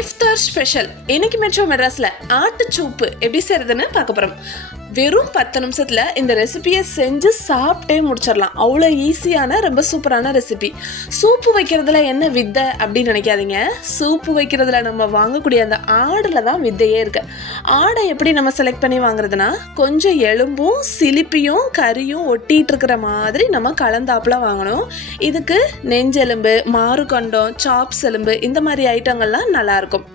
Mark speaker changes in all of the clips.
Speaker 1: இஃப்தார் special. இன்னைக்கு metro மெட்ராஸில் ஆட்டுச்சூப்பு எப்படி செய்யறதுன்னு பார்க்க போகிறோம் வெறும் பத்து நிமிஷத்தில் இந்த ரெசிபியை செஞ்சு சாப்பிட்டே முடிச்சிடலாம். அவ்வளோ ஈஸியான ரொம்ப சூப்பரான ரெசிபி சூப்பு வைக்கிறதுல என்ன வித்தை அப்படின்னு நினைக்காதீங்க. சூப்பு வைக்கிறதுல நம்ம வாங்கக்கூடிய அந்த ஆடில் தான் வித்தையே இருக்கு. ஆடை எப்படி நம்ம செலக்ட் பண்ணி வாங்குறதுனா கொஞ்சம் எலும்பும் சிலிப்பியும் கறியும் ஒட்டிகிட்டு இருக்கிற மாதிரி நம்ம கலந்தாப்புல வாங்கணும். இதுக்கு நெஞ்செலும்பு மாறுகண்டம் சாப்ஸ் எலும்பு இந்த மாதிரி ஐட்டங்கள்லாம் நல்லாயிருக்கும்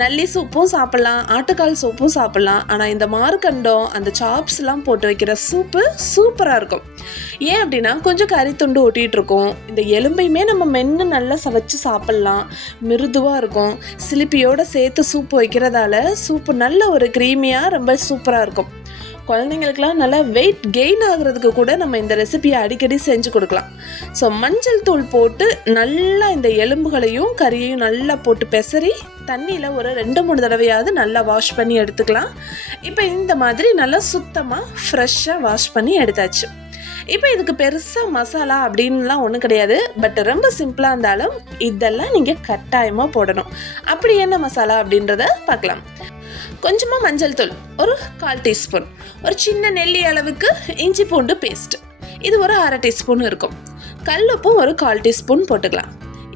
Speaker 1: நல்லி சூப்பும் சாப்பிட்லாம் ஆட்டுக்கால் சூப்பும் சாப்பிட்லாம். ஆனால் இந்த மார்க்கண்டம் அந்த சாப்ஸ்லாம் போட்டு வைக்கிற சூப்பு சூப்பராக இருக்கும். ஏன் அப்படின்னா கொஞ்சம் கறி துண்டு ஒட்டிகிட்டு இருக்கும். இந்த எலும்பையுமே நம்ம மென்று நல்லா சவைச்சு சாப்பிட்லாம். மிருதுவாக இருக்கும். சிலிப்பியோடு சேர்த்து சூப்பு வைக்கிறதால சூப்பு நல்ல ஒரு க்ரீமியாக ரொம்ப சூப்பராக இருக்கும். குழந்தைங்களுக்குலாம் நல்லா வெயிட் கெயின் ஆகுறதுக்கு கூட நம்ம இந்த ரெசிபியை அடிக்கடி செஞ்சு கொடுக்கலாம். ஸோ மஞ்சள் தூள் போட்டு நல்லா இந்த எலும்புகளையும் கறியையும் நல்லா போட்டு பெசரி தண்ணியில் ஒரு ரெண்டு மூணு தடவையாவது நல்லா வாஷ் பண்ணி எடுத்துக்கலாம். இப்போ இந்த மாதிரி நல்லா சுத்தமாக ஃப்ரெஷ்ஷாக வாஷ் பண்ணி எடுத்தாச்சு. இப்போ இதுக்கு பெருசாக மசாலா அப்படின்லாம் ஒன்றும் கிடையாது. பட் ரொம்ப சிம்பிளாக இருந்தாலும் இதெல்லாம் நீங்கள் கட்டாயமாக போடணும். அப்படி என்ன மசாலா அப்படின்றத பார்க்கலாம். கொஞ்சமாக மஞ்சள் தூள் ஒரு கால் டீஸ்பூன் ஒரு சின்ன நெல்லி அளவுக்கு இஞ்சி பூண்டு பேஸ்ட் இது ஒரு அரை டீஸ்பூன் இருக்கும். கல்லுப்பும் ஒரு கால் டீஸ்பூன் போட்டுக்கலாம்.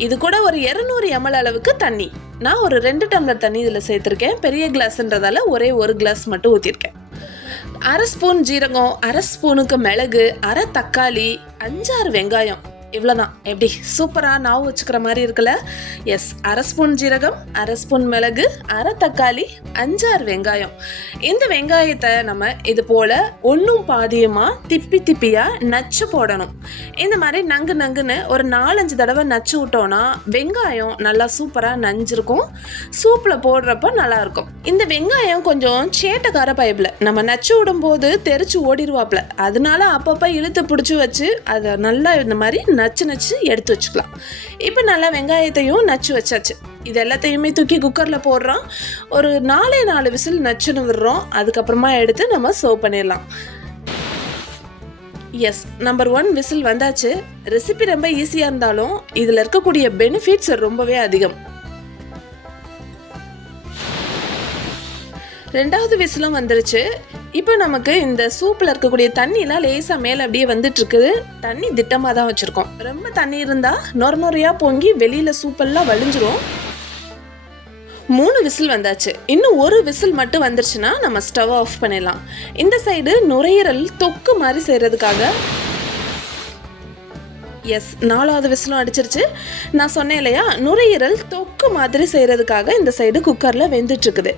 Speaker 1: இது கூட ஒரு இரநூறு எம்எல் அளவுக்கு தண்ணி. நான் ஒரு ரெண்டு டம்ளர் தண்ணி இதில் சேர்த்துருக்கேன். பெரிய கிளாஸ்ன்றதால ஒரே ஒரு கிளாஸ் மட்டும் ஊற்றிருக்கேன் அரை ஸ்பூன் ஜீரகம் அரை ஸ்பூனுக்கு மிளகு அரை தக்காளி அஞ்சாறு வெங்காயம். இவ்வளோதான் எப்படி? சூப்பராக நாவு வச்சுக்கிற மாதிரி இருக்குல்ல? எஸ் அரை ஸ்பூன் ஜீரகம் அரை ஸ்பூன் மிளகு அரை தக்காளி அஞ்சாறு வெங்காயம். இந்த வெங்காயத்தை நம்ம இது போல் ஒன்றும் பாதியமாக திப்பி திப்பியாக நச்சு போடணும். இந்த மாதிரி நங்கு நங்குன்னு ஒரு நாலஞ்சு தடவை நச்சு விட்டோன்னா வெங்காயம் நல்லா சூப்பராக நஞ்சிருக்கும். சூப்பில் போடுறப்ப நல்லாயிருக்கும். இந்த வெங்காயம் கொஞ்சம் சேட்டக்கார பைப்பில் நம்ம நச்சு விடும்போது தெரிச்சு ஓடிடுவாப்புல அதனால அப்பப்போ இழுத்து பிடிச்சி வச்சு அதை நல்லா இந்த மாதிரி நச்சு நச்சு எடுத்து வச்சுக்கலாம். இப்போ நல்லா வெங்காயத்தையும் நச்சு வச்சாச்சு. இது எல்லாத்தையுமே தூக்கி குக்கரில் போடுறோம். ஒரு நாலே நாலு விசில் நச்சுன்னு விடுறோம். அதுக்கப்புறமா எடுத்து நம்ம சர்வ் பண்ணிடலாம். எஸ் நம்பர் ஒன் விசில் வந்தாச்சு. ரெசிபி ரொம்ப ஈஸியாக இருந்தாலும் இதில் இருக்கக்கூடிய பெனிஃபிட்ஸ் ரொம்பவே அதிகம். ரெண்டாவது விசிலும் வந்துருச்சு. இப்போ நமக்கு இந்த சூப்பில் இருக்கக்கூடிய தண்ணிலாம் லேசாக மேலே அப்படியே வந்துட்டுருக்குது தண்ணி திட்டமாக தான் வச்சுருக்கோம். ரொம்ப தண்ணி இருந்தால் நொர நொறையாக பொங்கி வெளியில் சூப்பெல்லாம் வலிஞ்சிரும் மூணு விசில் வந்தாச்சு. இன்னும் ஒரு விசில் மட்டும் வந்துருச்சுன்னா நம்ம ஸ்டவ் ஆஃப் பண்ணிடலாம். இந்த சைடு நுரையீரல் தொக்கு மாதிரி செய்கிறதுக்காக எஸ் நாலாவது விசிலும் அடிச்சிருச்சு. நான் சொன்னேன் இல்லையா? நுரையீரல் தொக்கு மாதிரி செய்கிறதுக்காக இந்த சைடு குக்கரில் வெந்துட்டுருக்குது.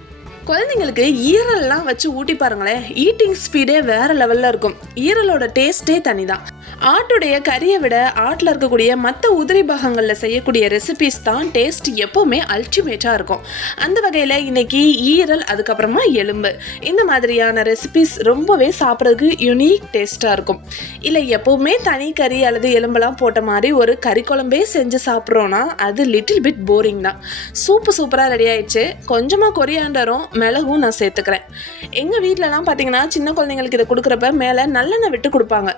Speaker 1: குழந்தைங்களுக்கு ஈரல்லாம் வச்சு ஊட்டி பாருங்களேன். ஈட்டிங் ஸ்பீடே வேற லெவலில் இருக்கும். ஈரலோட டேஸ்ட்டே தனி தான் ஆட்டுடைய கறியை விட ஆட்டில் இருக்கக்கூடிய மற்ற உதிரி பாகங்களில் செய்யக்கூடிய ரெசிபிஸ் தான் டேஸ்ட் எப்போவுமே அல்டிமேட்டாக இருக்கும். அந்த வகையில் இன்றைக்கி ஈரல் அதுக்கப்புறமா எலும்பு. இந்த மாதிரியான ரெசிபிஸ் ரொம்பவே சாப்பிட்றதுக்கு யுனீக் டேஸ்ட்டாக இருக்கும். இல்லை எப்போவுமே தனி கறி அல்லது எலும்பெல்லாம் போட்ட மாதிரி ஒரு கறி குழம்பே செஞ்சு சாப்பிட்றோன்னா அது லிட்டில் பிட் போரிங் தான். சூப்பு சூப்பராக ரெடி ஆயிடுச்சு. கொஞ்சமாக கொரியாண்டரும் மிளகும் நான் சேர்த்துக்கிறேன். எங்கள் வீட்டிலலாம் பார்த்தீங்கன்னா சின்ன குழந்தைங்களுக்கு இதை கொடுக்குறப்ப மேலே நல்லெண்ணெய் விட்டு கொடுப்பாங்க.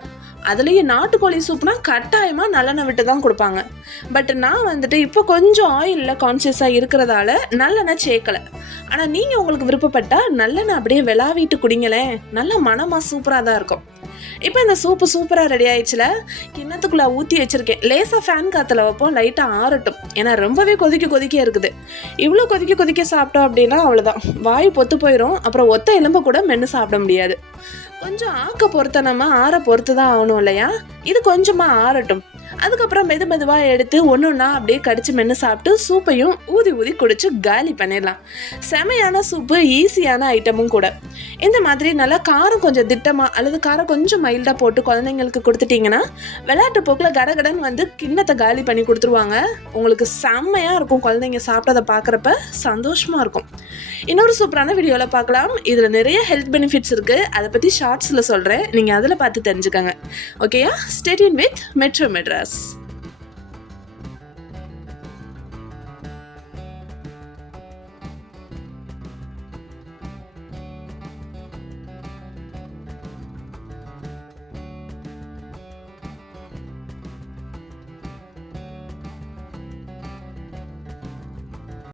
Speaker 1: அதுலேயும் நாட்டுக்கோழி சூப்னா கட்டாயமாக நல்லெண்ணெய் விட்டு தான் கொடுப்பாங்க. பட் நான் வந்துட்டு இப்போ கொஞ்சம் ஆயிலில் கான்சியஸாக இருக்கிறதால நல்லெண்ணெய் சேர்க்கலை. ஆனால் நீங்கள் உங்களுக்கு விருப்பப்பட்டால் நல்லெண்ணெய் அப்படியே விளாவிட்டு குடிங்களேன் நல்ல மனமாக சூப்பராக தான் இருக்கும். இப்போ இந்த சூப்பு சூப்பராக ரெடி ஆயிடுச்சுல? கிண்ணத்துக்குள்ளே ஊற்றி வச்சிருக்கேன். லேசாக ஃபேன் காற்றுல வைப்போம். லைட்டாக ஆறட்டும். ஏன்னா ரொம்பவே கொதிக்க கொதிக்க இருக்குது. இவ்வளோ கொதிக்க கொதிக்க சாப்பிட்டோம் அப்படின்னா அவ்வளோதான் வாய் பொத்து போயிடும் அப்புறம் ஒத்த எலும்பு கூட மென்று சாப்பிட முடியாது. கொஞ்சம் ஆக்க பொறுத்த நம்ம ஆற பொறுத்து தான் ஆகணும் இல்லையா? இது கொஞ்சமாக ஆறட்டும். அதுக்கப்புறம் மெது மெதுவாக எடுத்து ஒன்று ஒன்றா அப்படியே கடிச்சு மென்று சாப்பிட்டு சூப்பையும் ஊதி ஊதி குடிச்சு காலி பண்ணிடலாம். செமையான சூப்பு ஈஸியான ஐட்டமும் கூட. இந்த மாதிரி நல்லா காரம் கொஞ்சம் திட்டமாக அல்லது காரம் கொஞ்சம் மைல்டாக போட்டு குழந்தைங்களுக்கு கொடுத்துட்டிங்கன்னா விளையாட்டு போக்கில் கடகடன் வந்து கிண்ணத்தை காலி பண்ணி கொடுத்துருவாங்க. உங்களுக்கு செம்மையாக இருக்கும் குழந்தைங்க சாப்பிட்டதை பார்க்குறப்ப. சந்தோஷமாக இருக்கும். இன்னொரு சூப்பரான வீடியோவில் பார்க்கலாம். இதில் நிறைய ஹெல்த் பெனிஃபிட்ஸ் இருக்குது அதை பற்றி ஷார்ட்ஸில் சொல்கிறேன் நீங்கள் அதில் பார்த்து தெரிஞ்சுக்கோங்க. ஓகேயா ஸ்டேடியன் வித் மெட்ரோ மெட்ராஸ் です。